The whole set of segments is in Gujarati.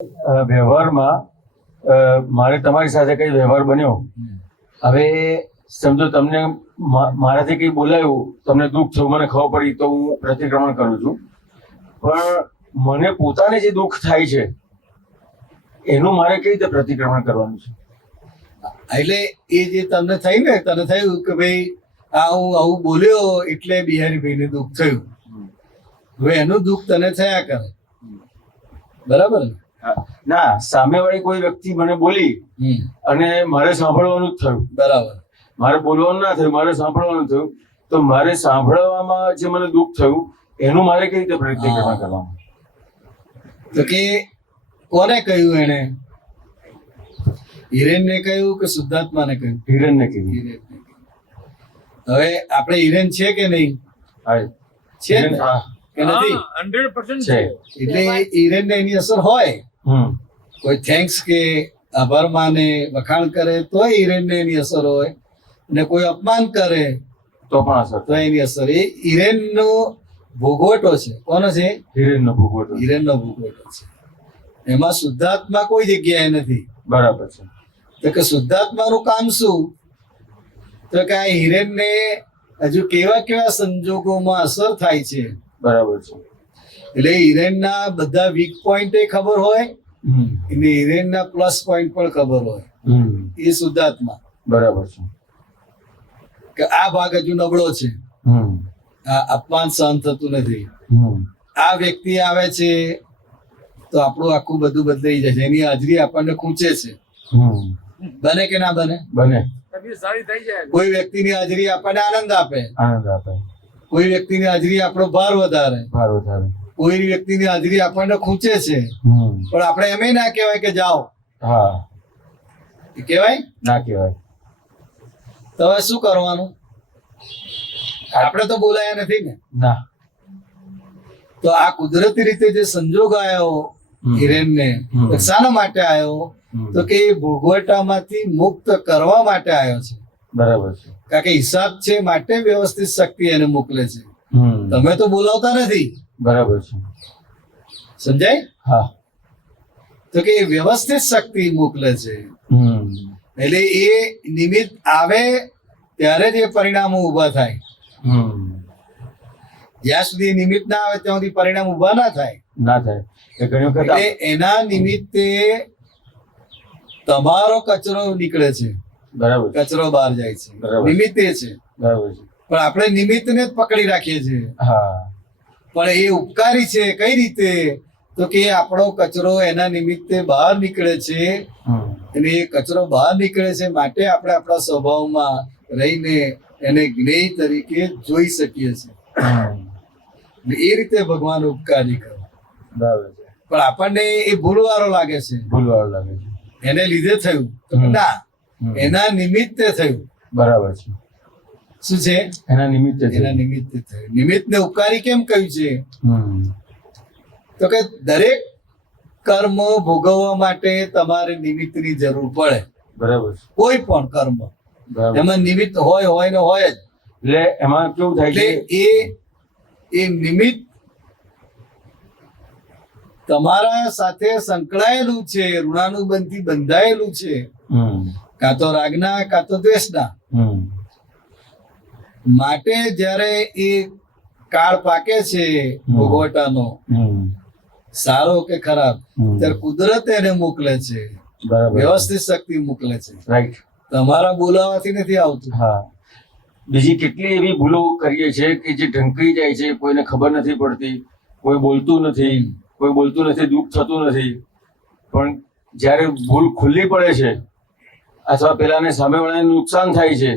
વ્યવહારમાં મારે તમારી સાથે કઈ વ્યવહાર બન્યો, હવે સમજો તમને મારાથી કઈ બોલાયું, તમને દુઃખ થયું, મને ખબર પડી તો હું પ્રતિક્રમણ કરું છું, પણ મને પોતાને જે દુઃખ થાય છે એનું મારે કઈ રીતે પ્રતિક્રમણ કરવાનું છે? એટલે એ જે તમને થયું ને, તને થયું કે ભાઈ આ હું આવું બોલ્યો એટલે બિહારીભાઈને દુઃખ થયું, હવે એનું દુઃખ તને થયા કરે, બરાબર ને? ના, સામેવાળી કોઈ વ્યક્તિ મને બોલી અને મારે સાંભળવાનું જ થયું, બરાબર. મારે બોલવાનું ના થયું, મારે સાંભળવાનું થયું, તો મારે સાંભળવામાં જે મને દુઃખ થયું એનું મારે કઈ રીતે પ્રતિક્રમણ કરવાનું? તો કે કોને કહ્યું એને? હિરેનને કહ્યું કે શુદ્ધાત્માને કહ્યું? હિરેનને કીધું. હિરેનને કહ્યું. હવે આપણે હિરેન છે કે નહીં? હા, છે ને? હા, કે નથી? 100% છે. એટલે હિરેનને એની અસર હોય. કોઈ થેન્ક્સ કે આભાર માને, વખાણ કરે તો હિરેનને એની અસર હોય, અને કોઈ અપમાન કરે તો પણ અસર તો એની અસર. એ હિરેનનો ભોગવટો છે. કોનો છે? હિરેનનો ભોગવટો. હિરેનનો ભોગવટો છે. એમાં શુદ્ધાત્મા કોઈ જગ્યાએ નથી. બરાબર છે. તો કે શુદ્ધાત્માનું કામ શું? તો કે આ હિરેનને હજુ કેવા કેવા સંજોગોમાં અસર થાય છે. બરાબર છે. એટલે હિરેનના બધા વીક પોઈન્ટ એ ખબર હોય, અને હિરેનના પ્લસ પોઈન્ટ પણ ખબર હોય. એ શુદ્ધાત્મા. બરાબર છે. કે આ ભાગ હજુ નબળો છે, આ અપમાન સહન થતું નથી, આ વ્યક્તિ આવે છે તો આપણું આખું બધું બદલાઈ જાય છે, એની હાજરી આપણને ખૂંચે છે. બને કે ના બને? બને. તબિયત સારી થઈ જાય. કોઈ વ્યક્તિની હાજરી આપણને આનંદ આપે, આનંદ આપે. કોઈ વ્યક્તિની હાજરી આપણો ભાર વધારે, ભાર વધારે. કોઈ વ્યક્તિની હાજરી આપણને ખૂંચે છે, પણ આપણે એમ ના કહેવાય કે જાઓ. હા, એ કહેવાય ના કહેવાય. તો હવે શું કરવાનું? આપણે તો બોલાયા નથી ને. ના. તો આ કુદરતી રીતે જે સંજોગ આવ્યો હિરેનને, તો શાના માટે આવ્યો? તો કે એ ભોગવટામાંથી મુક્ત કરવા માટે આવ્યો છે. બરાબર છે. કારણ કે હિસાબ છે માટે વ્યવસ્થિત શક્તિ એને મોકલે છે. તમે તો બોલાવતા નથી. બરાબર છે. સમજાય? હા. તો કે એ વ્યવસ્થિત શક્તિ મોકલે છે. એટલે એ નિમિત્ત આવે ત્યારે જ એ પરિણામો ઉભા થાય. જ્યાં સુધી નિમિત્ત ના આવે ત્યાં સુધી પરિણામ ઉભા ના થાય. ના થાય. એ ઘણી વખત એટલે એના નિમિત્તે તમારો કચરો નીકળે છે. બરાબર છે. કચરો બહાર જાય છે. બરાબર. નિમિત્તે છે. બરાબર છે. પણ આપણે નિમિત્તને જ પકડી રાખીએ છીએ. હા. પણ એ ઉપકારી છે. કઈ રીતે? તો કે આપણો કચરો એના નિમિત્તે બહાર નીકળે છે, અને એ કચરો બહાર નીકળે છે માટે આપણે આપણા સ્વભાવમાં રહીને એને જ્ઞેય તરીકે જોઈ શકીએ છીએ. એ રીતે ભગવાન ઉપકારી કરે. બરાબર છે. પણ આપણને એ ભૂલવાળો લાગે છે. ભૂલવાળું લાગે છે. એને લીધે થયું તો ના, એના નિમિત્તે થયું. બરાબર છે. શું છે? એના નિમિત્તે છે. એના નિમિત્તે થયું. નિમિત્તને ઉપકારી કેમ કહ્યું છે? તો કે દરેક કર્મ ભોગવવા માટે તમારે નિમિત્તની જરૂર પડે. બરાબર છે. કોઈ પણ કર્મ બરાબર. એમાં નિમિત્ત હોય ને હોય જ. એટલે એમાં કેવું થાય એટલે છે? એ નિમિત્ત તમારા સાથે સંકળાયેલું છે, ઋણાનુબંધથી બંધાયેલું છે, કાં તો રાગના કાં તો દ્વેષના. માટે જ્યારે એ કાળ પાકે છે ભોગવટાનો, સારો કે ખરાબ, ત્યારે કુદરત એને મોકલે છે. બરાબર. વ્યવસ્થિત શક્તિ મોકલે છે. રાઈટ. તમારા બોલાવાથી નથી આવતું. હા. બીજી કેટલી એવી ભૂલો કરીએ છીએ કે જે ઢંકાઈ જાય છે, કોઈને ખબર નથી પડતી, કોઈ બોલતું નથી, દુઃખ થતું નથી, પણ જ્યારે ભૂલ ખુલ્લી પડે છે અથવા પેલાને સામેવાળાને નુકસાન થાય છે,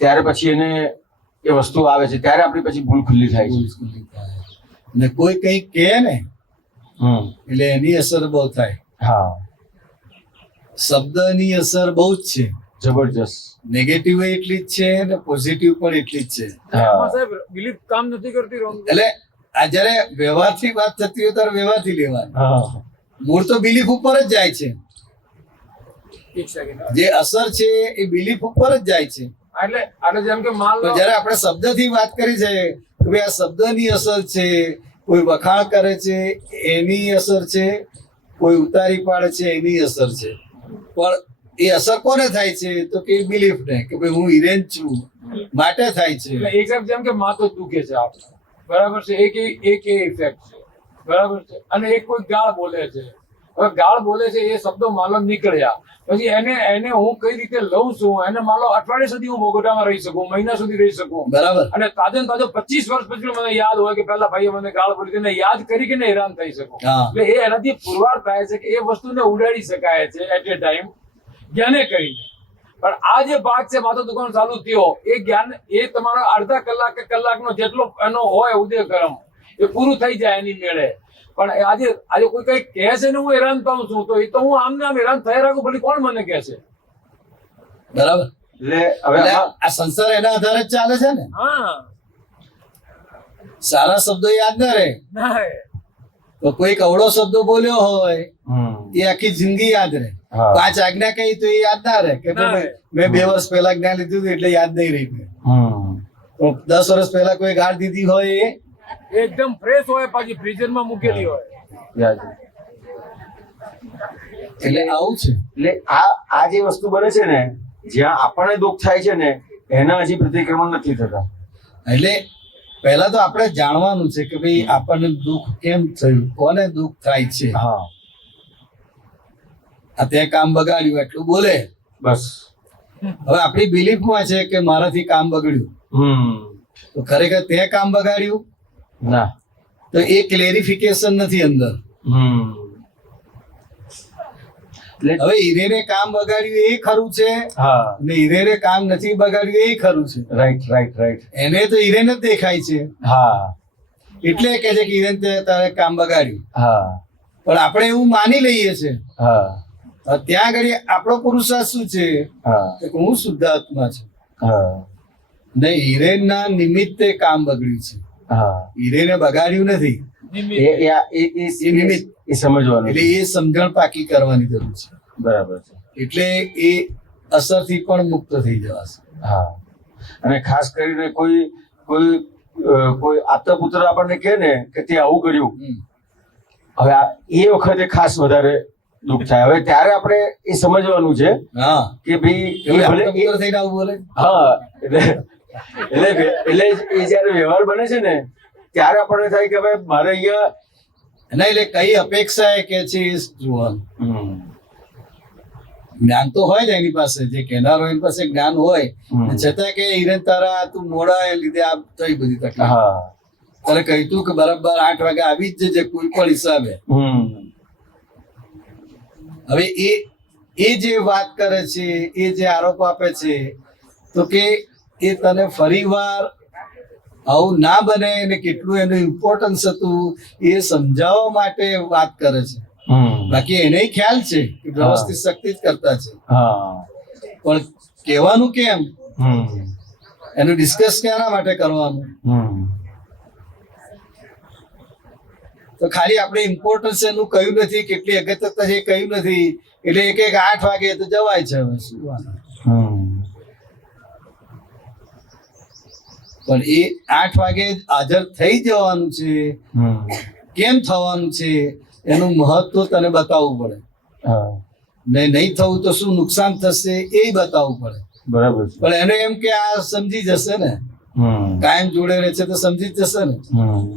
ત્યારે પછી એને એ વસ્તુ આવે છે, ત્યારે આપણી પછી ભૂલ ખુલ્લી થાય છે. ને કોઈ કંઈક કહે ને એટલે એની અસર બહુ થાય. હા. શબ્દની અસર બહુ જ છે. જબરજસ્ત. નેગેટિવ એટલી જ છે ને પોઝિટિવ પણ એટલી જ છે. આમાં સાહેબ બિલીફ કામ નથી કરતી. એટલે આ જયારે વ્યવહારથી વાત થતી હોય ત્યારે વ્યવહારથી લેવાની. મૂળ તો બિલીફ ઉપર જ જાય છે. એક સેકન્ડ. જે અસર છે એ બિલીફ ઉપર જ જાય છે. એટલે જેમ કે માલ તો જયારે આપણે શબ્દથી વાત કરી છે કે ભાઈ આ શબ્દની અસર છે, કોઈ વખાણ કરે છે એની અસર છે, કોઈ ઉતારી પાડે છે એની અસર છે. પણ એ અસર કોને થાય છે તો કે બિલીફ ને કે ભાઈ હું હિરેન છું માટે થાય છે. એટલે એક સાહેબ જેમ કે માથું દુખે છે આપણે, બરાબર છે, એક ઇફેક્ટ છે, બરાબર છે. અને એક કોઈ ગાળ બોલે છે, હવે ગાળ બોલે છે એ શબ્દો માનો નીકળ્યા પછી એને હું કઈ રીતે લઉં છું, એને માનો અઠવાડિયા સુધી હું બોગોટામાં રહી શકું, મહિના સુધી રહી શકું, બરાબર. અને તાજો ને તાજો 25 વર્ષ પછી મને યાદ હોય કે પેલા ભાઈએ મને ગાળ બોલી તેને યાદ કરી કે હેરાન થઈ શકું. હા. એટલે એ એનાથી પુરવાર થાય છે કે એ વસ્તુને ઉડાડી શકાય છે એટ એ ટાઈમ જ્ઞાને કરીને. પણ આ જે ભાગ છે માથું દુખવાનું ચાલુ થયો એ જ્ઞાન એ તમારો અડધા કલાક કે કલાકનો જેટલો એનો હોય ઉદયક્રમ એ પૂરું થઈ જાય એની મેળે. પણ આજે કોઈ કઈ કહે છે ને હું હેરાન થાઉં છું તો એ તો હું આમને આમ હેરાન થઈ રાખું, ભલે કોણ મને કહે છે. બરાબર. એટલે હવે એટલે આમાં આ સંસાર એના આધારે જ ચાલે છે ને. હા સારા શબ્દો યાદ ના રહે ના તો કોઈ કવડો શબ્દો બોલ્યો હોય હમ. એ આખી જિંદગી યાદ રહે. હા. 5 આજ્ઞા કહી તો એ યાદ ના રહે કે ના ભાઈ રહે. મેં 2 વર્ષ પહેલા જ્ઞાન લીધું હતું એટલે યાદ નહીં રહી. હમ. તો 10 વર્ષ પહેલા કોઈ ગાળ દીધી હોય એ એકદમ ફ્રેશ હોય, પાછી ફ્રીઝરમાં મૂકેલી હોય. યાદ. એટલે આવું છે. એટલે આ જે વસ્તુ બને છે ને જ્યાં આપણને દુઃખ થાય છે ને એના હજી પ્રતિક્રમણ નથી થતા. એટલે પહેલા તો આપણે જાણવાનું છે કે ભાઈ આપણને દુઃખ કેમ થયું, કોને દુઃખ થાય છે. હા આ તે કામ બગાડ્યું એટલું બોલે. બસ. હવે આપણી બિલીફમાં છે કે મારાથી કામ બગડ્યું, હમ. તો ખરેખર તે કામ બગાડ્યું ના. તો એ ક્લેરિફિકેશન નથી અંદર. હમ. એટલે હવે હીરેને કામ બગાડ્યું એ ખરું છે હા અને હીરેને કામ નથી બગાડ્યું એ ખરું છે. રાઈટ. એને તો હીરેન જ દેખાય છે હા એટલે કે છે કે હીરેન તારે કામ બગાડ્યું. હા પણ આપણે એવું માની લઈએ છીએ. હા ત્યાં આગળ આપણો પુરુષાર્થ શું છે હા કે હું શુદ્ધાત્મા છું હા ને હિરેનના નિમિત્તે કામ બગડ્યું છે. હા હિરેને બગાડ્યું નથી. નિમિત્ત. એ નિમિત્ત. એ સમજવાનું એટલે છે. એ સમજણ પાકી કરવાની જરૂર છે. બરાબર છે. એટલે એ અસરથી પણ મુક્ત થઈ જવાશે. હા અને ખાસ કરીને કોઈ આત્મપુત્ર આપણને કહે ને કે તે આવું કર્યું, હમ. હવે એ વખતે ખાસ વધારે દુઃખ થાય. હવે ત્યારે આપણે એ સમજવાનું છે હા કે ભાઈ એટલે એ ભલે આત્મપુત્ર થઈને આવું બોલે. હા એટલે એ જયારે વ્યવહાર બને છે ને ત્યારે આપણને થાય કે ભાઈ મારે અહીંયા એના એટલે કઈ અપેક્ષા એ કે છે એ જોવાનું. જ્ઞાન તો હોય ને એની પાસે, જે કહેનારો એની પાસે જ્ઞાન હોય છતાં કે હિરેન તારા તું મોડા એ લીધે આ થઈ બધી તકલીફ. હા તારે કહ્યું તું કે બરાબર 8 વાગે આવી જ જજે કોઈ પણ હિસાબે. હવે એ જે વાત કરે છે, એ જે આરોપ આપે છે તો કે એ તને ફરીવાર આવું ના બને અને કેટલું એનું ઇમ્પોર્ટન્સ હતું એ સમજાવવા માટે વાત કરે છે. બાકી એને ખ્યાલ છે કે વ્યવસ્થિત શક્તિ જ કરતા છે, હા પણ કહેવાનું કેમ એનું ડિસ્કસ કેના માટે કરવાનું. તો ખાલી આપણે ઇમ્પોર્ટન્સ એનું કહ્યું નથી, કેટલી અગત્યતા છે એ કહ્યું નથી, એટલે એક 8 વાગે તો જવાય છે. હવે શું વાંધો? પણ એ 8 વાગે હાજર થઈ જવાનું છે. કેમ થવાનું છે એનું મહત્વ તને બતાવવું પડે. ને નહીં થવું તો શું નુકસાન થશે એ બતાવવું પડે. બરાબર છે. પણ એને એમ કે આ સમજી જશે ને, કાયમ જોડે રહે છે તો સમજી જ જશે ને,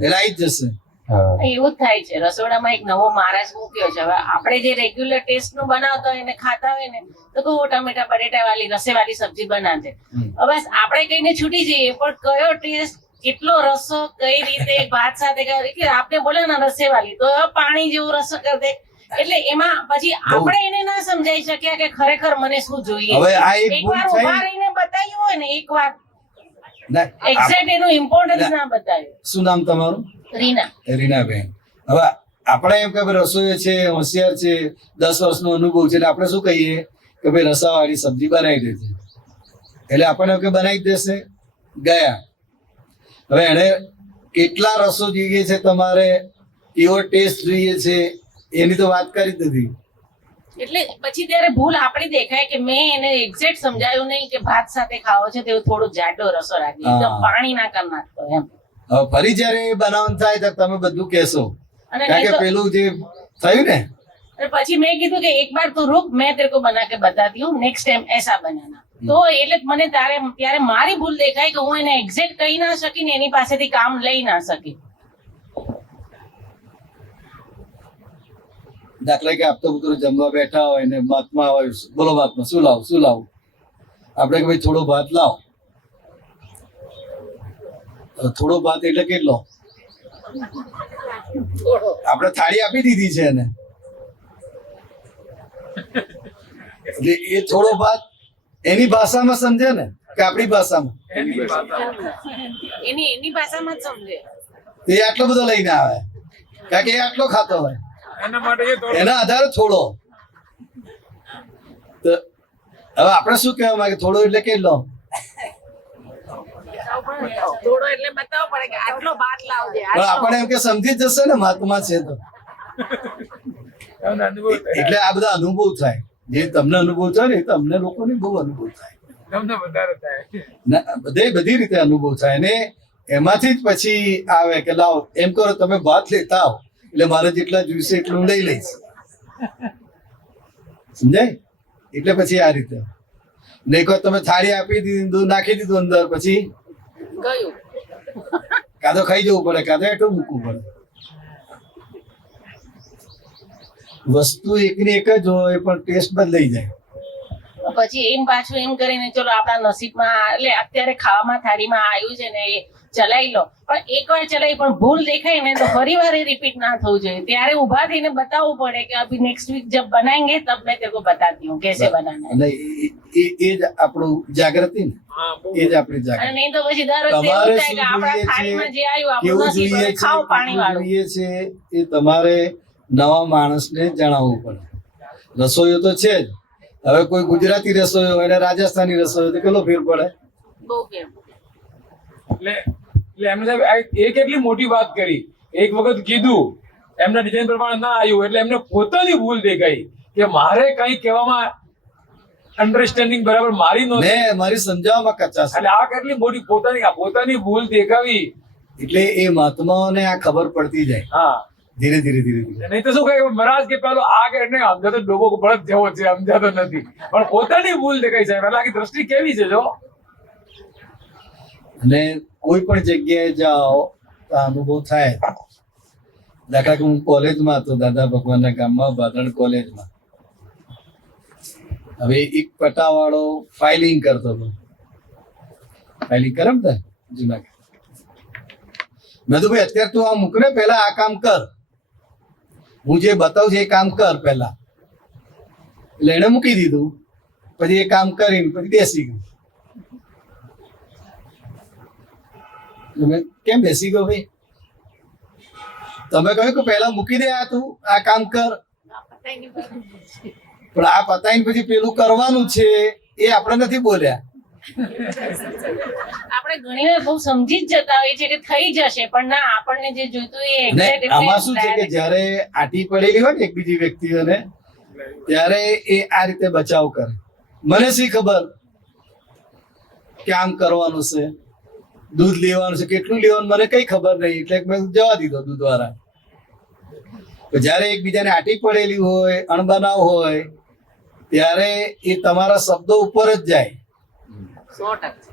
એટલે આવી જ જશે. એવું જ થાય છે. રસોડામાં એક નવો મહારાજ મૂક્યો છે. હવે આપણે જે રેગ્યુલર ટેસ્ટ નું બનાવતા હોય એને ખાતા હોય ને તો કહો ટમેટા બટેટા વાળી રસે વાળી સબ્જી બનાવજે. બસ આપણે કહીને છૂટી જઈએ, પણ કયો ટેસ્ટ, કેટલો રસો, કઈ રીતે ભાત સાથે એટલે આપણે બોલે ને રસે વાળી તો પાણી જેવો રસો કરી દે. એટલે એમાં પછી આપણે એને ના સમજાઈ શક્યા કે ખરેખર મને શું જોઈએ. હવે આ એક એકવાર ભૂલ ઉભા થઈ. રહીને બતાવ્યું હોય ને, એકવાર ના, એક્ઝેક્ટ એનું ઇમ્પોર્ટન્સ ના બતાવ્યું. શું નામ તમારું? રીના. રીનાબેન. હવે આપણે એમ કે ભાઈ રસોઈ છે, હોશિયાર છે, 10 વર્ષનો અનુભવ છે, એટલે આપણે શું કહીએ કે ભાઈ રસાવાળી સબ્જી બનાવી દેજે, એટલે આપણને એમ કે બનાવી જ દેશે. ગયા. હવે એને કેટલા રસો જોઈએ છે, તમારે કેવો ટેસ્ટ જોઈએ છે એની તો વાત કરી જ નથી. એટલે પછી ત્યારે ભૂલ આપણી દેખાય કે મેં એને એક્ઝેક્ટ સમજાયું નહીં કે ભાત સાથે ખાવો છે તો થોડો જાડો રસો રાખી, એકદમ હા. પાણી ના કરી નાખતો એમ. હવે ફરી જયારે એ બનાવવાનું થાય ત્યારે તમે બધું કહેશો, અને કારણ નહીં કે તો પેલું જે થયું ને और પછી મેં કીધું કે એક બાર તું रुक, मैं तेरे को बना के बताती हूँ, नेक्स्ट टाइम ऐसा बनाना. તો એટલે મને ત્યારે મારી ભૂલ દેખાય કે હું એને એક્ઝેક્ટ કહી ના શકી ને એની પાસેથી કામ લઈ ના શકી. દાખલા કે આપતો પુત્રો જમવા બેઠા હોય ને મહાત્મા હોય, બોલો મહાત્મા શું લાવું, આપણે કે ભાઈ થોડો ભાત લાવ. થોડો ભાત એટલે કેટલો? આપણે થાળી આપી દીધી છે એને, એટલે એ થોડો ભાત એની ભાષામાં સમજે ને કે આપણી ભાષામાં? એની ભાષામાં જ સમજે. એ આટલો બધો લઈને આવે કારણ કે એ આટલો ખાતો હોય, એના માટે એ થોડું એના આધારે થોડો. તો હવે આપણે શું કહેવા માંગે? થોડો એટલે કેટલો? થોડો એટલે બતાવવો પડે કે આટલો ભાત લાવજે. પણ આપણે એમ કે સમજી જ જશે ને મહાત્મા છે તો. એમને અનુભવ થાય. એટલે આ બધા અનુભવ થાય, જે તમને અનુભવ થાય ને એ તમને લોકોને બહુ અનુભવ થાય. તમને વધારે થાય. બધી રીતે અનુભવ થાય ને એમાંથી જ પછી આવે કે લાવો એમ કરો તમે ભાત લેતા આવો એટલે મારે જેટલા જોઈશે એટલું લઈ લઈશ. સમજાય? એટલે પછી આ રીતે ને એક વાર તમે થાળી આપી દીધી, દૂધ નાખી દીધું અંદર, પછી ગયું. કાં તો ખાઈ જવું પડે, કાં તો એટલું મૂકવું પડે. વસ્તુ એકની એક જ હોય પણ ટેસ્ટ બદલાઈ જાય. પછી એમ પાછું એમ કરીને ચલો આપણા નસીબમાં, એટલે અત્યારે ખાવામાં થાળીમાં આવ્યું છે ને એ ચલાવી લો, પણ એકવાર ચલાવી પણ ભૂલ દેખાય ને તો ફરી વાર રિપીટ ના થવું જોઈએ. ત્યારે ઉભા થઈને બતાવવું પડે કે અભી નેક્સ્ટ વીક જબ બનાएंगे तब मैं तेरे को बताती हूँ कैसे बनाना है. અને એ જ આપણું જાગૃતિ ને, હા, બહુ. એ જ આપણી અને જાગૃતિ. નહીં તો પછી દર વખતે તમારે એવું થાય કે આપણા શું થાળીમાં જે આવ્યું કેવું આપણું નસીબ, જોઈએ હવે છે, ખાઓ પાણી કેટલું વાળું. જોઈએ છે એ તમારે નવા માણસને જણાવવું પડે. રસોઈયો તો છે જ. હવે કોઈ ગુજરાતી રસોઈયો હોય ને રાજસ્થાની રસોઈયો તો કેટલો ફેર પડે? બહુ કેમ. એટલે એમને સાહેબ એ કેટલી મોટી વાત કરી. એક વખત કીધું, એમના ડિઝાઇન પ્રમાણે ના આવ્યું એટલે એમને પોતાની ભૂલ દેખાઈ કે મારે કઈ કહેવામાં અન્ડરસ્ટેન્ડિંગ બરાબર મારી નહોતી. ને મારી સમજાવવામાં કચાશ. એટલે આ કેટલી મોટી પોતાની ભૂલ દેખાવી. એટલે એ મહાત્માઓને આ ખબર પડતી જાય હા, ધીરે ધીરે ધીરે ધીરે. નહીં તો શું કહે મહારાજ કે પેલો આ કે નહીં સમજાતો ડોબો બળદ જેવો છે, સમજાતો નથી, પણ પોતાની ભૂલ દેખાઈ સાહેબ. એટલે આખી દ્રષ્ટિ કેવી છે જો. અને કોઈ પણ જગ્યાએ જાઓ તો આ અનુભવ થાય. દાખલા કે હું કોલેજમાં હતો, દાદા ભગવાનના ગામમાં ભાદરણ કોલેજમાં. હવે એક પટાવાળો ફાઇલિંગ કરતો હતો. ફાઇલિંગ કરે ને જુના. મેં તો ભાઈ અત્યારે તું આ મૂક ને, પહેલા આ કામ કર, હું જે બતાવું છું એ કામ કર પહેલા. એટલે એને મૂકી દીધું, પછી એ કામ કરીને પછી બેસી ગયું. કેમ બેસી ગયો ભાઈ? તમે કહ્યું કે પહેલા મૂકી દે, આ તું આ કામ કર, પણ આ પતાઈને પછી પેલું કરવાનું છે એ આપણે નથી બોલ્યા. આપણે ઘણીવાર બહુ સમજી જ જતા હોઈએ છીએ કે થઈ જશે, પણ ના, આપણને જે જોઈતું એ અને exact આમાં શું છે કે જ્યારે આટી પડેલી હોય ને એક બીજી વ્યક્તિઓને, ત્યારે એ આ રીતે બચાવ કરે. મને શી ખબર કે આમ કરવાનું છે, દૂધ લેવાનું છે, કેટલું લેવાનું મને કઈ ખબર નહીં, એટલે મેં જવા દીધો દૂધ વાળા. જયારે એકબીજાને આટી પડેલી હોય, અણબનાવ હોય, ત્યારે એ તમારા શબ્દો ઉપર જ જાય. 100%.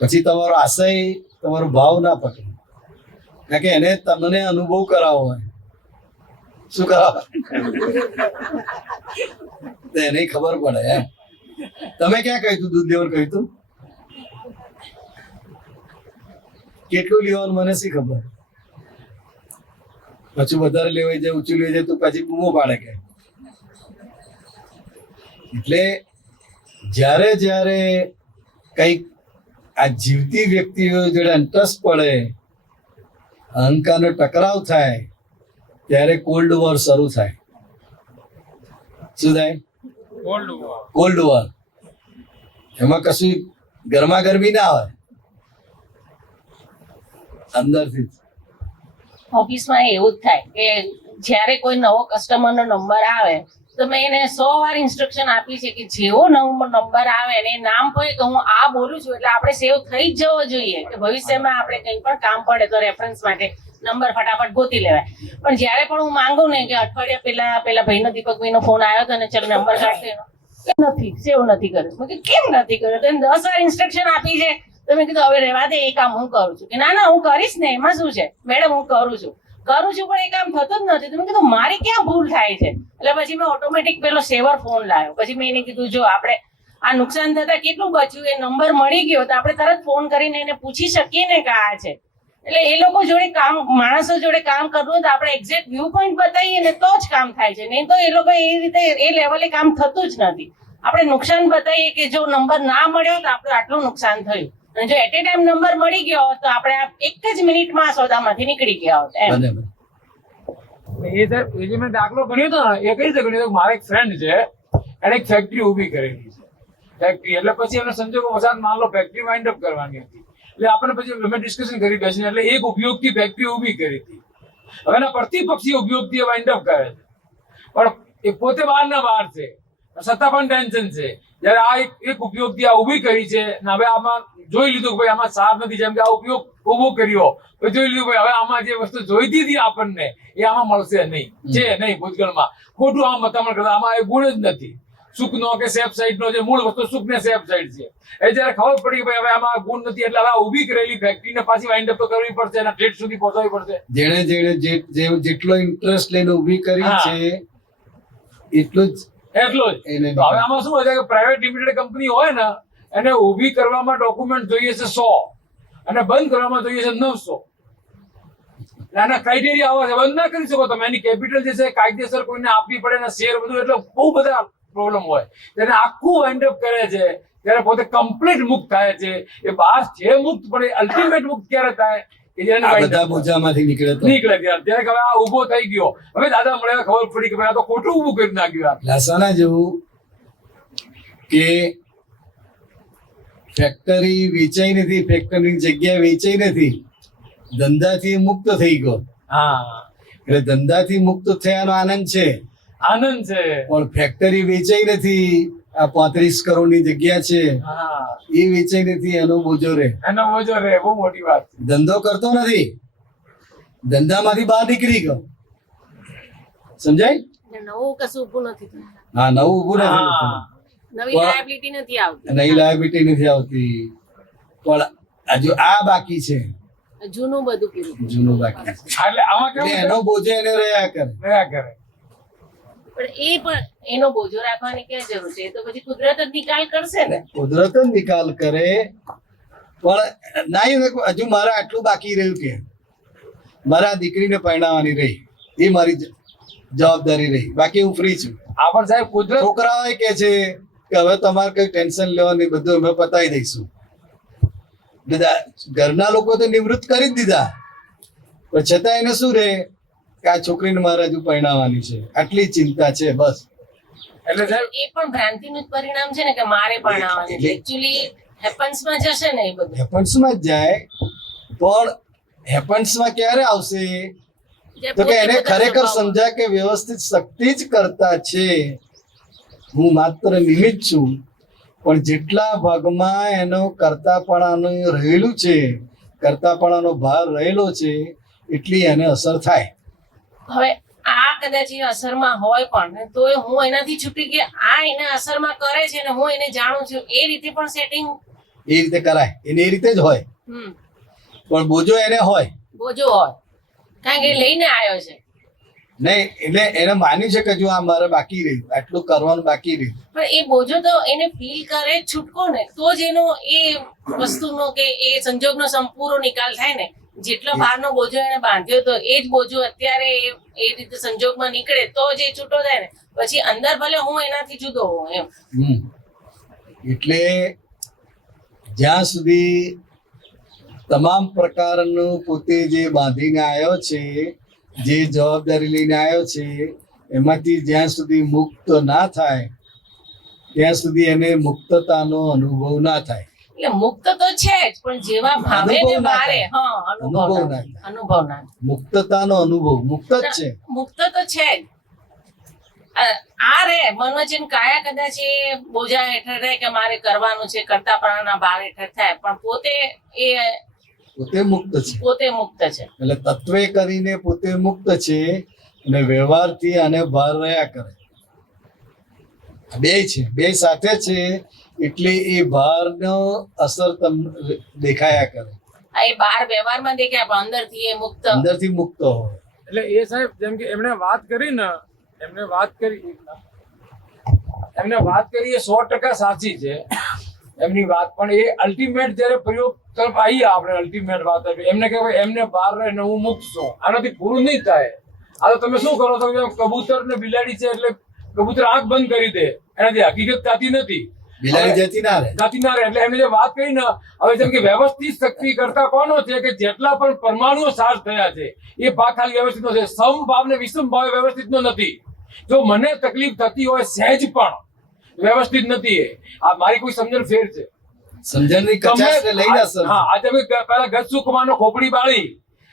પછી તમારો આશય, તમારો ભાવ ના પકડે, કારણ કે એને તમને અનુભવ કરાવવો હોય. શું કરાવે? તો એને ખબર પડે. તમે ક્યાં કહ્યું તું દૂધ લેવાનું? કહ્યું તું કેટલું લેવાનું મને શી ખબર? પછી વધારે લેવાઈ જાય, ઊંચું લેવાઈ જાય તો પછી બૂમો પાડે કે. એટલે જ્યારે જ્યારે કંઈક આ જીવતી વ્યક્તિઓ જોડે અંતસ પડે, અહંકારનો ટકરાવ થાય, ત્યારે કોલ્ડ વોર શરૂ થાય. શું થાય? Cold war. એમાં કશું ગરમા ગરમી ના હોય, અંદરથી જ. ઓફિસમાં એવું જ થાય કે જ્યારે કોઈ નવો કસ્ટમરનો નંબર આવે તો મેં એને 100 વાર ઇન્સ્ટ્રક્શન આપી છે કે જેવો નવો નંબર આવે અને એ નામ પડે કે હું આ બોલું છું એટલે આપણે સેવ થઈ જ જવો જોઈએ કે ભવિષ્યમાં આપણે કંઈ પણ કામ પડે તો રેફરન્સ માટે નંબર ફટાફટ ગોતી લેવાય. પણ જ્યારે પણ હું માંગુ ને કે અઠવાડિયા પેલા ભાઈનો દીપકભાઈનો ફોન આવ્યો હતો ને ચલ નંબર કાઢ દેનો, નથી સેવ નથી કર્યો. મેં કીધું કેમ નથી કર્યો? તો એને 10 વાર ઇન્સ્ટ્રક્શન આપી છે. તો મેં કીધું હવે રહેવા દે, એ કામ હું કરું છું. કે ના હું કરીશ ને, એમાં શું છે મેડમ, હું કરું છું પણ એ કામ થતું જ નથી. તો મેં કીધું મારી ક્યાં ભૂલ થાય છે? એટલે પછી મેં ઓટોમેટિક પેલો સેવર ફોન લાવ્યો. પછી મેં એને કીધું જો આપણે આ નુકસાન થતા કેટલું બચ્યું, એ નંબર મળી ગયો તો આપણે તરત ફોન કરીને એને પૂછી શકીએ ને કે આ છે. એટલે એ લોકો જોડે માણસો જોડે કામ કરવું હોય તો આપણે એક્ઝેક્ટ વ્યૂ પોઈન્ટ બતાવીએ ને તો જ કામ થાય છે, નહીં તો એ લોકો એ રીતે એ લેવલે કામ થતું જ નથી. આપણે નુકસાન બતાવીએ કે જો નંબર ના મળ્યો તો આપણે આટલું નુકસાન થયું, અને જો એટ એ ટાઈમ નંબર મળી ગયો તો આપણે એક જ મિનિટમાં સોદામાંથી નીકળી ગયા હોત એમ. બરાબર. એ સાહેબ એ જે મેં દાખલો ગણ્યો હતો ને, એ કઈ રીતે ગણ્યો હતો? મારો એક ફ્રેન્ડ છે, એને એક ફેક્ટરી ઊભી કરેલી છે. ફેક્ટરી એટલે પછી એનો સંજોગો વસાત માન લો ફેક્ટરી વાઇન્ડ અપ કરવાની હતી. એટલે આપણે પછી અમે ડિસ્કશન કરી બેસીને, એટલે એક ઉપયોગથી ફેક્ટરી ઊભી કરી હતી. હવે એના પ્રતિપક્ષી ઉપયોગથી વાઇન્ડ અપ કરે છે, પણ એ પોતે બહાર છે, છતાં પણ ટેન્શન છે. જયારે આ એક ઉપયોગથી આ ઊભી કરી છે ને હવે આમાં જોઈ લીધું કે ભાઈ આમાં સાર નથી, જેમ કે આ ઉપયોગ ઉભો કર્યો પછી જોઈ લીધું ભાઈ હવે આમાં જે વસ્તુ જોઈતી હતી આપણને એ આમાં મળશે નહીં, છે નહીં ભૂતકાળમાં, ખોટું આમ મતામણ કરતા આમાં એ ગુણ જ નથી. સુખનો કે સેફ સાઈડ નો જે મૂળ વસ્તુ સુખ ને સેફ સાઈડ છે, એ જયારે ખબર પડી ભાઈ હવે આમાં ગુણ નથી, એટલે હવે ઊભી કરેલી ફેક્ટરીને પાછી વાઇન્ડ અપ તો કરવી પડશે, એના ઠેઠ સુધી પહોંચવી પડશે. જેણે જેટલો ઇન્ટરેસ્ટ લઈને ઊભી કરી હા. છે એટલું જ એટલો જ. એને તો હવે આમાં શું હોય છે કે પ્રાઇવેટ લિમિટેડ કંપની હોય ને, એને ઊભી કરવામાં ડોક્યુમેન્ટ જોઈએ છે 100 અને બંધ કરવામાં જોઈએ છે 900. એના ક્રાઇટેરિયા આવા છે, બંધ ના કરી શકો તમે. એની કેપિટલ જે છે કાયદેસર કોઈને આપવી પડે, એના શેર બધું, એટલે બહુ બધા પ્રોબ્લેમ હોય. તેને આખું વાઇન્ડ અપ કરે છે ત્યારે પોતે કમ્પ્લીટ મુક્ત થાય છે. એ બહાર છે મુક્ત, પણ એ અલ્ટિમેટ મુક્ત ક્યારે થાય કે જેને આ wind up બધા થાય. બોજામાંથી નીકળે તો નીકળે ત્યારે કે હવે આ ઉભો થઈ ગયો, હવે દાદા મળે ખબર પડી કે ભાઈ આ તો ખોટું ઊભું કરી નાખ્યું. લાસાના જેવું કે ફેક્ટરી વેચાઈ નથી, ફેક્ટરીની જગ્યા વેચાઈ નથી, ધંધાથી મુક્ત થઈ ગયો. હા, એટલે ધંધાથી મુક્ત થયાનો આનંદ છે, આનંદ છે. પણ ફેક્ટરી વેચાઈ નથી. આ 35 કરોડની જગ્યા છે હા, એ વેચાઈ નથી, એનો બોજો રે. એનો મોજો રે, બહુ મોટી વાત છે. ધંધો કરતો નથી, ધંધામાંથી બહાર નીકળી ગયો. સમજાય? નવું કશું ઊભું નથી થતું, હા, નવું ઊભું નથી હા. થતું. નવી પણ- લાયબિલિટી નથી આવતી, નવી લાયબિલિટી નથી આવતી, પણ હજુ આ બાકી છે, જૂનું બધું પૂરું. જૂનું બાકી છે. એટલે આમાં કેવું એટલે છે? એનો બોજો એને રહ્યા કરે. રહ્યા કરે. પણ એનો બોજો રાખવાની ક્યાં જરૂર છે? એ તો પછી કુદરત જ નિકાલ કરશે ને. કુદરત જ નિકાલ કરે, પણ ના હજુ મારે આટલું બાકી રહ્યું કે મારા દીકરીને પરણાવવાની રહી, એ મારી જવાબદારી રહી, બાકી હું ફ્રી છું. આ પણ સાહેબ કુદરત છોકરાઓ કે છે કે હવે તમારે કઈ ટેન્શન લેવાની, બધું અમે પતાવી દઈશું. બધા ઘરના લોકો તો નિવૃત્ત કરી જ દીધા, પણ છતાં એને શું રહે કે આ છોકરીને મારે હજુ પરણાવવાની છે, આટલી ચિંતા છે બસ. એટલે સાહેબ એ પણ ભ્રાંતિનું જ પરિણામ છે ને કે મારે પરણાવવાનું છે. એકચ્યુઅલી હેપન્સમાં જશે ને એ બધું. હેપન્સમાં જ જાય, પણ હેપન્સમાં ક્યારે આવશે? જે તો કે એને પોતે બધા ખરેખર સ્વભાવમાં. સમજાય કે વ્યવસ્થિત શક્તિ જ કરતા છે, હું માત્ર નિમિત્ત છું, પણ જેટલા ભાગમાં એનો કરતાપણાનું રહેલું છે, કરતાપણાનો ભાર રહેલો છે, એટલી એને અસર થાય. હવે આ કદાચ એ અસરમાં હોય પણ ને તોય હું એનાથી છૂટી કે આ એને અસરમાં કરે છે ને હું એને જાણું છું, એ રીતે પણ સેટિંગ એ રીતે કરાય, એને એ રીતે જ હોય, પણ બોજો એને હોય બોજો હોય, કારણ કે એ લઈને આવ્યો છે. નહીં. એટલે એને માન્યું છે કે જો આ મારે બાકી રહ્યું, આટલું કરવાનું બાકી રહ્યું. પણ એ બોજો તો એને ફીલ કરે છૂટકો ને તો જ એનો એ વસ્તુનો કે એ સંજોગનો સંપૂર્ણ નિકાલ થાય ને. જેટલો બહારનો બોજો એને બાંધ્યો તો એ જ બોજો અત્યારે એ રીતે સંજોગમાં નીકળે તો જ એ છૂટો થાય ને. પછી અંદર ભલે હું એનાથી જુદો હોઉં એમ. એટલે જ્યાં સુધી તમામ પ્રકારનું પોતે જે બાંધીને આવ્યો છે, જે જવાબદારી લઈને આવ્યો છે, એમાંથી જ્યાં સુધી મુક્ત ના થાય ત્યાં સુધી એને મુક્તતાનો અનુભવ ના થાય. એટલે મુક્ત તો છે જ, પણ જેવા ભાવે અનુભવ ને ના મારે થાય. હા અનુભવ અનુભવ ના ના થાય. અનુભવ ના મુક્તતાનો અનુભવ મુક્ત જ છે. મુક્ત તો છે જ. આ રે મનોવચન કાયા કદાચ એ બોજા હેઠળ રહે કે મારે કરવાનું છે, કરતાપણાના ભાર હેઠળ થાય, પણ પોતે એ પોતે મુક્ત છે. પોતે મુક્ત છે. એટલે તત્વે કરીને પોતે મુક્ત છે અને વ્યવહારથી આને બહાર રહ્યા કરે. બે છે, બે સાથે છે એટલે એ બહારનો અસર તમને દેખાયા કરે. આ એ બહાર વ્યવહારમાં દેખાય પણ અંદરથી એ મુક્ત. અંદરથી મુક્ત હોય. એટલે એ સાહેબ જેમ કે એમણે વાત કરી ને એમને વાત કરી એ 100% સાચી છે એમની વાત, પણ એ અલ્ટિમેટ જયારે પ્રયોગ તરફ આવીએ આપણે અલ્ટિમેટ વાત આપી એમને કે ભાઈ એમને બહાર રહીને હું મુક્ત છું, આનાથી પૂરું નહીં થાય. આ તો તમે શું કરો છો કે કબૂતર ને બિલાડી છે એટલે કબૂતર આંખ બંધ કરી દે, એનાથી હકીકત થતી નથી, બિલાડી જતી ના રહે. જાતી ના રહે. એટલે એમને જે વાત કરી ને હવે જેમ કે વ્યવસ્થિત શક્તિ કરતા કોનો છે કે જેટલા પણ પરમાણુઓ સાર્જ થયા છે એ ભાગ ખાલી વ્યવસ્થિત નો છે, સમભાવ ને વિષમ ભાવ વ્યવસ્થિત નો નથી. જો મને તકલીફ થતી હોય સહેજ પણ વ્યવસ્થિત નથી, આ મારી કોઈ સમજણ ફેર છે. સમજણની કચાશને લઈ ના સર. હા આજે પેલા ગજસુ કુમારનો ખોપડી બાળી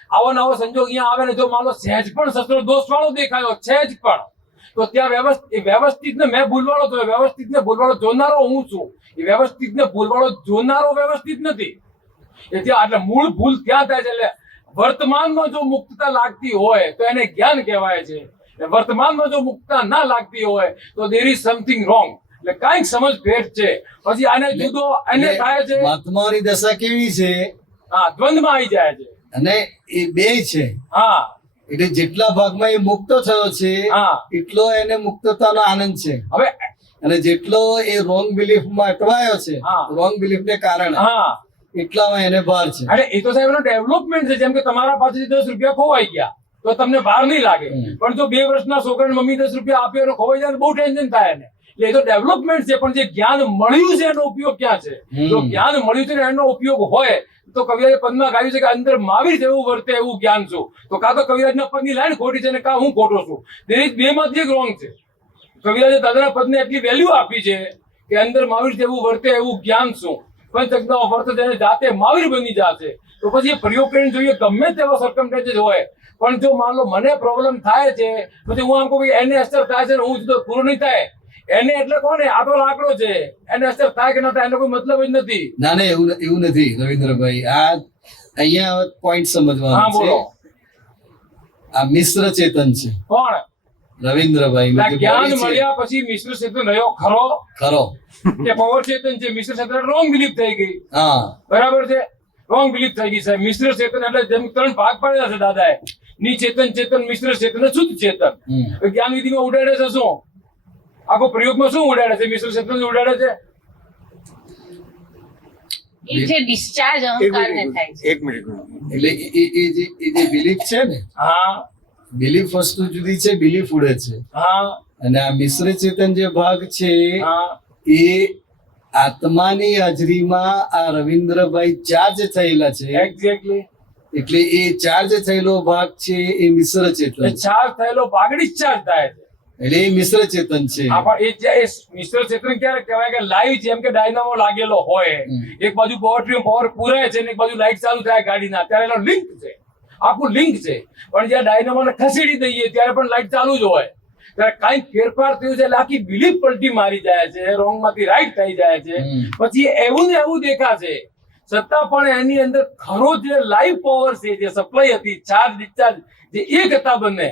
આવો નવો સંજોગ અહીંયા આવે ને જો માનો સહેજ પણ સસરો દોષ વાળો દેખાયો સહેજ પણ, તો ત્યાં વ્યવસ્થિત ને મેં ભૂલવાળો તો વ્યવસ્થિત ને ભૂલવાળો જોનારો હું છું. એ વ્યવસ્થિત ને ભૂલવાળો જોનારો વ્યવસ્થિત નથી. એ ત્યાં એટલે મૂળ ભૂલ ત્યાં થાય છે. એટલે વર્તમાનમાં જો મુક્તતા લાગતી હોય તો એને જ્ઞાન કહેવાય છે. વર્તમાનમાં જો મુક્તતા ના લાગતી હોય તો દેર ઇઝ સમથિંગ રોંગ. એટલે કાંઈક સમજ ફેર છે. પછી આને જુદો એને થાય છે મહાત્માઓની દશા કેવી છે? હા દ્વંદમાં આવી જાય છે. અને એ બે છે હા એટલે જેટલા ભાગમાં એ મુક્ત થયો છે હા. એટલો એને મુક્તતાનો આનંદ છે. હવે અને જેટલો એ રોંગ બિલીફમાં અટવાયો છે હા. રોંગ બિલીફને કારણે હા એટલામાં એને ભાર છે. અરે એ તો સાહેબ એનો ડેવલપમેન્ટ છે. જેમ કે તમારા પાસેથી 10 રૂપિયા ખોવાઈ ગયા તો તમને બહાર નહીં લાગે, પણ જો 2 વર્ષના છોકરાને મમ્મી 10 રૂપિયા આપ્યો અને ખોવાઈ જાય તો બહુ ટેન્શન થાય એને. એટલે એ તો ડેવલપમેન્ટ છે, પણ જે જ્ઞાન મળ્યું છે એનો ઉપયોગ ક્યાં છે? જો જ્ઞાન મળ્યું છે ને એનો ઉપયોગ હોય તો કવિરાજે પદમાં ગાયું છે કે અંદર મહાવીર જેવું વર્તે એવું જ્ઞાન છું. તો કાં તો કવિરાજના પદની લાઈન ખોટી છે ને કાં હું ખોટો છું. બે માંથી એક રોંગ છે. કવિરાજે દાદાના પદને એટલી વેલ્યુ આપી છે કે અંદર મહાવીર જેવું વર્તે એવું જ્ઞાન શું, પંચજ્ઞાઓ વર્તે તેને જાતે મહાવીર બની જશે. તો પછી એ પ્રયોગ કરીને જોઈએ ગમે તેવા સર્કમસ્ટન્સીસ હોય, પણ જો માન લો મને પ્રોબ્લેમ થાય છે પછી હું આમ કહું કે એને અસર થાય છે ને હું તો પૂરું નહીં થાય એને એટલે કોને આ તો લાકડો છે, એને અસર થાય કે ના થાય એનો કોઈ મતલબ જ નથી. ના ના એવું નથી રવિન્દ્રભાઈ. આ અહીંયા પોઈન્ટ હા સમજવાનો છે. બોલો. આ મિશ્ર ચેતન છે કોણ રવિન્દ્રભાઈ નું જે જ્ઞાન body છે, મળ્યા પછી મિશ્ર ચેતન રહ્યો ખરો ખરો. કે પાવર ચેતન છે? મિશ્ર ચેતન રોંગ બિલીફ થઈ ગઈ. હા બરાબર છે, રોંગ બિલીફ થઈ ગઈ સાહેબ. મિશ્ર ચેતન એટલે જેમ 3 ભાગ પાડ્યા છે દાદાએ, નિચેતન ચેતન, મિશ્ર ચેતન અને શુદ્ધ ચેતન. જ્ઞાન વિધિમાં ઉડાડે છે શું? આખો પ્રયોગમાં શું ઉડાડે છે? મિશ્ર ચેતન ઉડાડે છે. એ જે ડિસ્ચાર્જ અહંકારને થાય છે. એક મિનિટ એટલે એ જે બિલીફ છે ને, હા બિલીફ વસ્તુ જુદી છે, બિલીફ ઉડે છે. હા અને આ મિશ્ર ચેતન જે ભાગ છે હા એ આત્માની હાજરીમાં આ રવિન્દ્રભાઈ ચાર્જ થયેલા છે. એક્ઝેક્ટલી. એટલે એ ચાર્જ થયેલો ભાગ છે એ મિશ્ર ચેતન એ છે. ચાર્જ થયેલો ભાગ ડિસ્ચાર્જ થાય છે. એટલે એ મિશ્ર ચેતન છે. હા, પણ એ મિશ્ર ચેતન ક્યારે કહેવાય કે લાઈવ જેમ કે ડાયનામો લાગેલો હોય, એક બાજુ પાવર પુરાય છે ને એક બાજુ લાઈટ ચાલુ થાય ગાડીના, ત્યારે એનો લિંક છે, આખું લિંક છે. પણ જ્યાં ડાયનામોને ખસેડી દઈએ ત્યારે પણ લાઈટ ચાલુ જ હોય. ત્યારે કાંઈક ફેરફાર થયું છે એટલે આખી બિલીફ પલટી મારી જાય છે, રોંગ માંથી રાઈટ થઈ જાય છે. પછી એવું ને એવું દેખાશે છતાં પણ એની અંદર ખરો જે લાઈવ પાવર છે, જે સપ્લાય હતી, ચાર્જ ડિસ્ચાર્જ જે એક હતા બંને,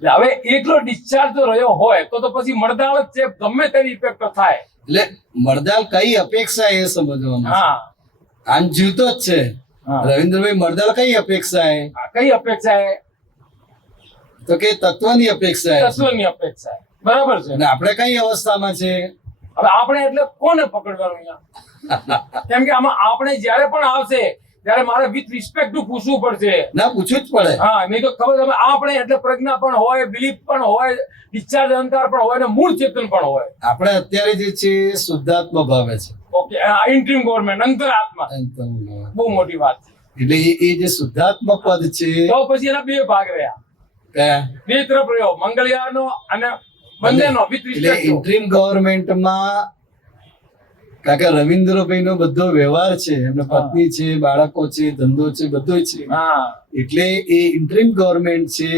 એટલે હવે એકલો ડિસ્ચાર્જ જો રહ્યો હોય તો પછી મળદાળ જ છે, ગમે તેની ઇફેક્ટ થાય. એટલે મળદાલ કઈ અપેક્ષા એ સમજવાનું છે. હા આમ જીવતો જ છે હા. રવિન્દ્રભાઈ. મળદાલ કઈ અપેક્ષા એ? કઈ અપેક્ષા એ? તો કે તત્વની અપેક્ષા એ છે. તત્વની અપેક્ષા એ. બરાબર છે. અને આપણે કઈ અવસ્થામાં છે? હવે આપણે એટલે કોને પકડવાનું અહીંયા? કેમ કે આમાં આપણે જ્યારે પણ આવશે ત્યારે મારે વિથ રિસ્પેક્ટ ટુ પૂછવું પડશે. ના પૂછવું જ પડે. હા, નહીં તો ખબર તમે આપણે એટલે પ્રજ્ઞા પણ હોય, બિલીફ પણ હોય, ડિસ્ચાર્જ અહંકાર પણ હોય અને મૂળ ચેતન પણ હોય. આપણે અત્યારે જે છે એ શુદ્ધાત્મ ભાવે છે. ઓકે, ઇન્ટ્રીમ ગવર્મેન્ટ અંતરાત્મા બહુ મોટી વાત છે. એટલે એ જે શુદ્ધાત્મ પદ છે તો પછી એના 2 ભાગ રહ્યા, કયા? 2 તરફ રહ્યો, મંગળયાનો અને બંનેનો વિથ એટલે રિસ્પેક્ટ ટુ. ઇન્ટ્રીમ ગવર્મેન્ટમાં કારણ કે રવિન્દ્રભાઈ નો બધો વ્યવહાર છે, એમને પત્ની છે, બાળકો છે, ધંધો છે, બધું છે. હા એટલે એ ઇન્ટ્રીમ ગવર્મેન્ટ છે.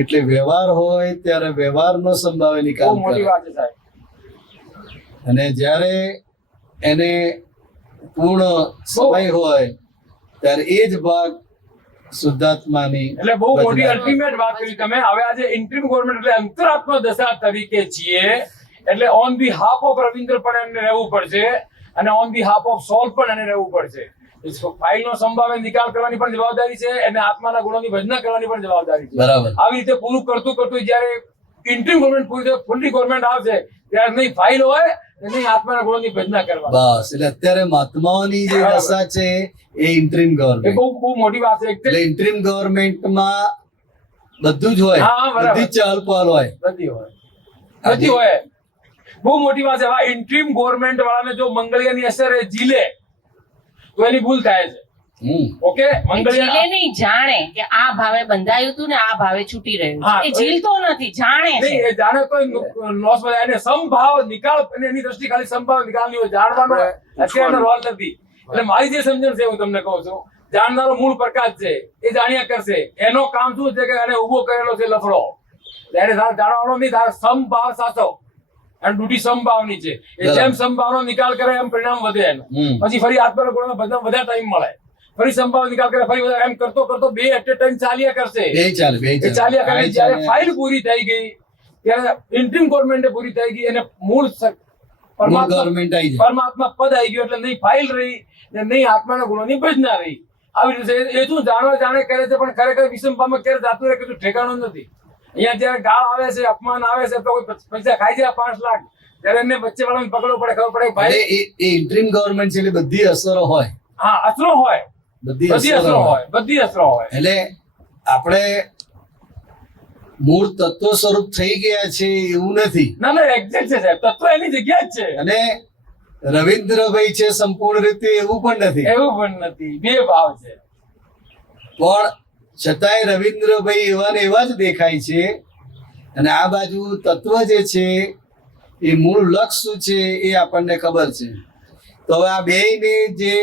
એટલે વ્યવહાર હોય ત્યારે વ્યવહારનો સંભાવે બહુ નિકાલ મોટી કરે. વાત છે સાહેબ. અને જ્યારે એને પૂર્ણ સમય હોય ત્યારે એ જ ભાગ શુદ્ધાત્માની એટલે બહુ મોટી ભજનાર. અલ્ટિમેટ વાત કરી તમે. હવે આજે ઇન્ટ્રીમ ગવર્નમેન્ટ એટલે અંતરાત્મા દશા તરીકે છીએ, એટલે ઓન બિહાફ ઓફ રવિન્દ્ર પણ એમને રહેવું પડશે અને ઓન બિહાફ ઓફ સોલ પણ એને રહેવું પડશે. ફાઇલનો સંભાવે નિકાલ કરવાની પણ જવાબદારી છે અને આત્માના ગુણોની ભજના કરવાની પણ જવાબદારી છે. બરાબર. આવી રીતે પૂરું કરતું જ્યારે ઇન્ટ્રીમ ગવર્નમેન્ટ પૂરી થાય, ફુલ્લી ગવર્નમેન્ટ આવશે ત્યારે નહીં ફાઇલ હોય ને નહીં આત્માના ગુણોની ભજના કરવા. બસ એટલે અત્યારે મહાત્માઓની જે દશા છે એ ઇન્ટ્રીમ એ ગવર્નમેન્ટ. બહુ મોટી વાત છે. એટલે ઇન્ટ્રીમ ગવર્નમેન્ટમાં બધું જ હોય, હા, બરાબર. બધી જ ચહલ પહલ હોય. બધી હોય. બહુ મોટી વાત છે. હવે ઇન્ટ્રીમ ગવર્નમેન્ટ વાળાને જો મંગળિયાની અસર એ ઝીલે તો એની ભૂલ થાય છે. ઓકે, જીલે મંગળિયા નહીં, જાણે કે આ ભાવે બંધાયું હતું ને આ ભાવે છૂટી રહ્યું હા, છે. એ ઝીલતો નથી, જાણે છે. નહીં, એ જાણે તો લોસ માં જાય. એને સમભાવ નિકાલ અને એની દ્રષ્ટિ ખાલી સમભાવ નિકાલની હોય, જાણવાનો અત્યારનો રોલ નથી. એટલે મારી જે સમજણ છે હું તમને કહું છું, જાણનારો મૂળ પ્રકાશ છે, એ જાણ્યા કરશે. એનો કામ શું છે કે એને ઉભો કરેલો છે લફડો, એને જાણવાનો નહીં, તારે સમભાવ સાચો અને ડ્યુટી સમભાવની છે. એ જેમ સમભાવનો નિકાલ કરે એમ પરિણામ વધે એનું. પછી ફરી આત્માના ગુણમાં બધા વધારે ટાઈમ મળે, ફરી સંભાવ નિકાલ કરે, ફરી વધારે, એમ કરતો કરતો બે એટ એ ટાઈમ ચાલ્યા કરશે. બે ચાલે, બે એ ચાલ્યા કરે. જ્યારે ફાઇલ પૂરી થઈ ગઈ ત્યારે ઇન્ટ્રીમ ગવર્નમેન્ટ પૂરી થઈ ગઈ અને મૂળ પરમાત્મા ગવર્નમેન્ટ આવી જાય. પરમાત્મા પદ આવી ગયું. એટલે નહીં ફાઇલ રહી ને નહીં આત્માના ગુણોની ભજના રહી. આવી રીતે એ શું જાણે કરે છે પણ ખરેખર વિષમભાવમાં ક્યારે જાતું રહે કશું ઠેકાણું નથી. અહીંયા જયારે ગાળ આવે છે, અપમાન આવે છે, તો કોઈ પૈસા ખાઈ જાય 5 લાખ, ત્યારે એમને વચ્ચે વાળાને પકડવો પડે, ખબર પડે કે ભાઈ એટલે એ ઇન્ટ્રીમ ગવર્નમેન્ટ છે એટલે બધી અસરો હોય, હા અસરો હોય, બધી બધી અસરો હોય, બધી અસરો હોય. એટલે આપણે મૂળ તત્વ સ્વરૂપ થઈ ગયા છે એવું નથી. ના ના, એક્ઝેક્ટ છે સાહેબ, તત્વ એની જગ્યા જ છે. અને રવિન્દ્રભાઈ છે સંપૂર્ણ રીતે એવું પણ નથી, એવું પણ નથી, બે ભાવ છે. પણ છતાંય રવિન્દ્રભાઈ એવા ને એવા જ દેખાય છે. અને આ બાજુ તત્વ જે છે એ મૂળ લક્ષ શું છે એ આપણને ખબર છે. તો હવે આ બેયને જે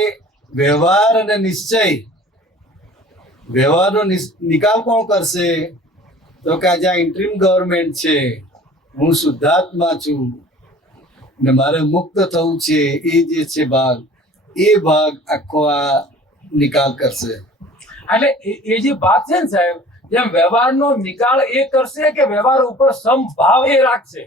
વ્યવહાર અને નિશ્ચય, વ્યવહારનો નિકાલ કોણ કરશે? તો કે આજે આ ઇન્ટ્રીમ ગવર્નમેન્ટ છે, હું શુદ્ધાત્મા છું ને મારે મુક્ત થવું છે, એ જે છે ભાગ, એ ભાગ આખો આ નિકાલ કરશે. એટલે એ જે વાત છે ને સાહેબ, જેમ વ્યવહારનો નિકાલ એ કરશે કે વ્યવહાર ઉપર સમભાવ એ રાખશે?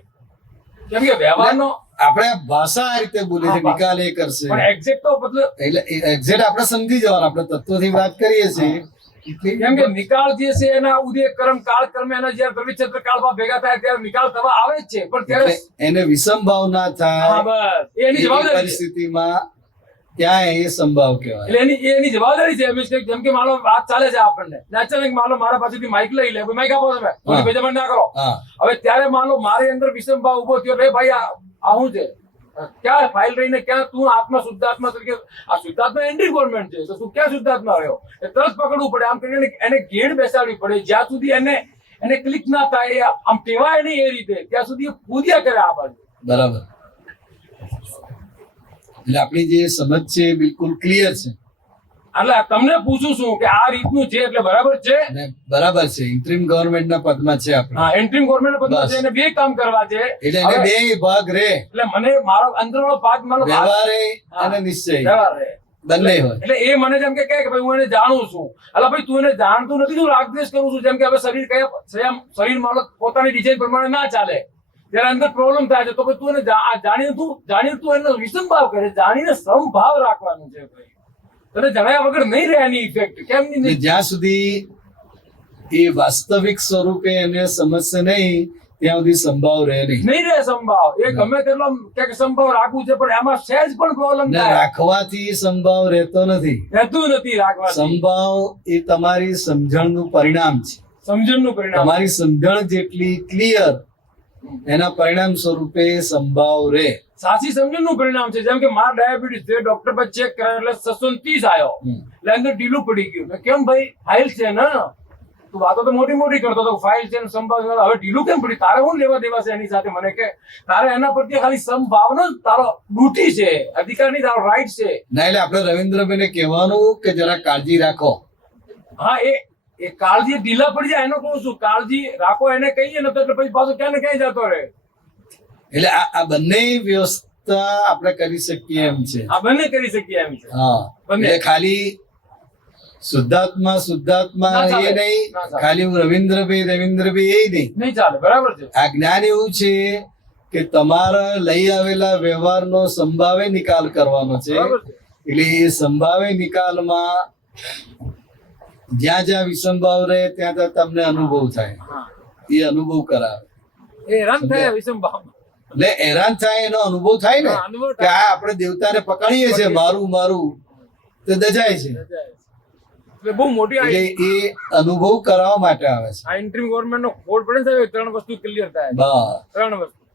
કેમ કે વ્યવહારનો આપણે ભાષા આ રીતે બોલે છે, નિકાલ એ કરશે. પણ એક્ઝેક્ટ તો મતલબ એટલે એક્ઝેક્ટ આપણે સમજી જવાનું, આપણે તત્વથી વાત કરીએ છીએ. કેમ કે નિકાલ જે છે એના ઉદય કર્મ કાળ કર્મ એના જયારે દ્રવ્યક્ષેત્ર કાળમાં ભેગા થાય ત્યારે નિકાલ થવા આવે જ છે. પણ ત્યારે એટલે એને વિષમભાવ ના હા, થાય બસ એની એવી જવાબદારી છે. પરિસ્થિતિમાં ત્યાં એ સંભાવ કહેવાય. એટલે એની જવાબદારી છે. જેમ કે માનો વાત ચાલે છે આપણને, ને અચાનક માનો મારા પાસેથી માઇક લઈ લે, માઇક આપો તમે, હા. ભેજામણ ના કરો. હા, હવે ત્યારે માનો મારી અંદર વિષમભાવ ઉભો થયો, રે ભાઈ આ શું છે, ક્યાં ફાઇલ રહીને ક્યાં તું આત્મા શુદ્ધાત્મા તરીકે, આ શુદ્ધાત્મા એન્ટ્રી ગવર્નમેન્ટ છે, તો તું ક્યાં શુદ્ધાત્મા રહ્યો? એ તરત પકડવું પડે, આમ કરીને એને ઘેડ બેસાડવી પડે. જ્યાં સુધી એને ક્લિક ના થાય, એ આમ ટેવાય નહીં એ રીતે, ત્યાં સુધી એ પૂજ્યા કરે આ બાજુ. બરાબર. એટલે આપણી જે સમજ છે એ બિલકુલ ક્લિયર છે. એટલે તમને પૂછું છું કે આ રીતનું છે એટલે બરાબર છે? અને બરાબર છે, ઇન્ટ્રીમ ગવર્નમેન્ટના પદમાં છે આપણે. હા, એન્ટ્રી ગવર્નમેન્ટ પદ્ધતિ છે, બસ. એને બે કામ કરવા છે. એટલે એને હવે બે ભાગ રે, એટલે મને મારો અંદરનો ભાગ મારો વ્યવહારે અને નિશ્ચય વ્યવહાર રહે. બંને હોય. એટલે એ મને જેમ કે કહે કે ભાઈ હું એને જાણું છું, એટલે ભાઈ તું એને જાણતું નથી, તું રાગદ્વેષ કરું છું. જેમ કે હવે શરીર મારો પોતાની ડિઝાઇન પ્રમાણે ના ચાલે, ત્યારે અંદર પ્રોબ્લેમ થાય છે. તો ભાઈ તું એને જાણીને તું એનો વિષમભાવ કરે, જાણીને સમભાવ રાખવાનું છે. ભાઈ તને જણાયા વગર નહીં રહે એની ઇફેક્ટ. કેમ એટલે નહીં? જ્યાં સુધી એ વાસ્તવિક સ્વરૂપે એને સમજશે નહીં ત્યાં સુધી સંભાવ રહે નહીં. નહીં રહે સંભાવ. એ ગમે તેટલો કે સંભાવ રાખવું છે પણ એમાં સહેજ પણ પ્રોબ્લેમ ને થાય, રાખવાથી સંભાવ રહેતો નથી. રહેતું નથી રાખવાથી. સંભાવ એ તમારી સમજણનું પરિણામ છે. સમજણનું પરિણામ. તમારી સમજણ જેટલી ક્લિયર, એના પરિણામ સ્વરૂપે સંભાવ રહે. સાચી સમજણનું પરિણામ છે. જેમ કે મારા ડાયાબિટીસ છે, ડોક્ટર પર ચેક કર્યો એટલે 630 આવ્યો, એટલે અંદર ઢીલું પડી ગયું. મેં કેમ ભાઈ, ફાઇલ છે ને, તું વાતો તો મોટી મોટી કરતો હતો, ફાઇલ છે ને સંભાવ, હવે ઢીલું કેમ પડી? તારે શું લેવા દેવા છે એની સાથે? મને કે તારે એના પ્રત્યે ખાલી સંભાવનો જ તારો ડ્યુટી છે, અધિકાર નહીં, તારો રાઈટ છે. ના, એટલે આપણે રવિન્દ્રભાઈને કહેવાનું કે જરા કાળજી રાખો. હા, એ કાળજી ઢીલા પડી જાય એનો કહું છું. કાળજી રાખો એને કહીએ ને તો એટલે પછી પાછો ક્યાં ને ક્યાંય જતો રહે. એટલે આ બંને વ્યવસ્થા આપણે કરી શકીએ એમ છે. આ બંને કરી શકીએ એમ છે. હા, બંને. એટલે ખાલી શુદ્ધાત્મા શુદ્ધાત્મા ના ચાલે. એ નહીં, ના ચાલે. ખાલી હું રવિન્દ્રભાઈ એ નહીં. નહીં ચાલે, બરાબર છે. આ જ્ઞાન એવું છે કે તમારા લઈ આવેલા વ્યવહારનો સંભાવે નિકાલ કરવાનો છે. બરાબર છે. એટલે એ સંભાવે નિકાલમાં જ્યાં જ્યાં વિસંભાવ રહે ત્યાં ત્યાં તમને અનુભવ થાય, હા. એ અનુભવ કરાવે. એ રન થાય વિષમભાવ. એટલે હેરાન થાય એનો અનુભવ થાય ને હા, અનુભવ કે આ આપણે દેવતાને પકડીએ છીએ, મારું મારું તે દજાય છે. એટલે બહુ મોટી આ એટલે એ અનુભવ કરાવવા માટે આવે છે. ઇન્ટ્રીમ ગવર્નમેન્ટ નો કોડ પડે છે, 3 વસ્તુ ક્લિયર થાય. બસ 3 વસ્તુ